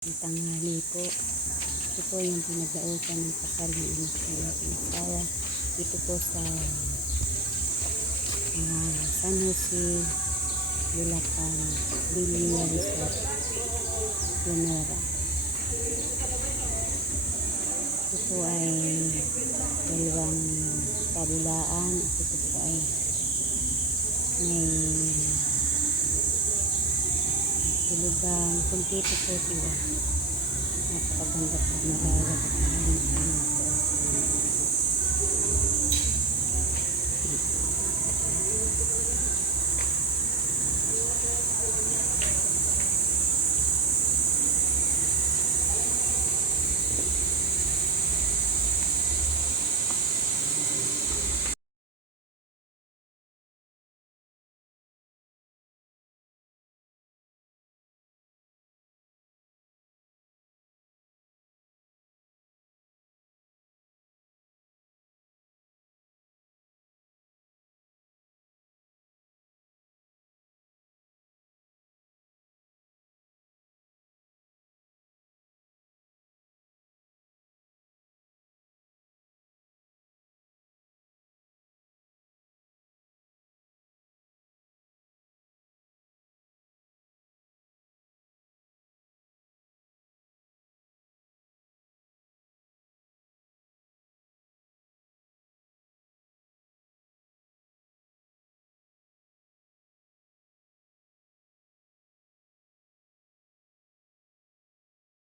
Ang tanghali po. Ito po yung pinagdautan ng kasal ng anak ko ng asawa. Ito po sa ah, San Jose, Bulacan, Villa Resort, Lenora. Ito po ay dalawang kabilaan at ito po ay may tulugang kumpleto po sila napakaganda po at maraming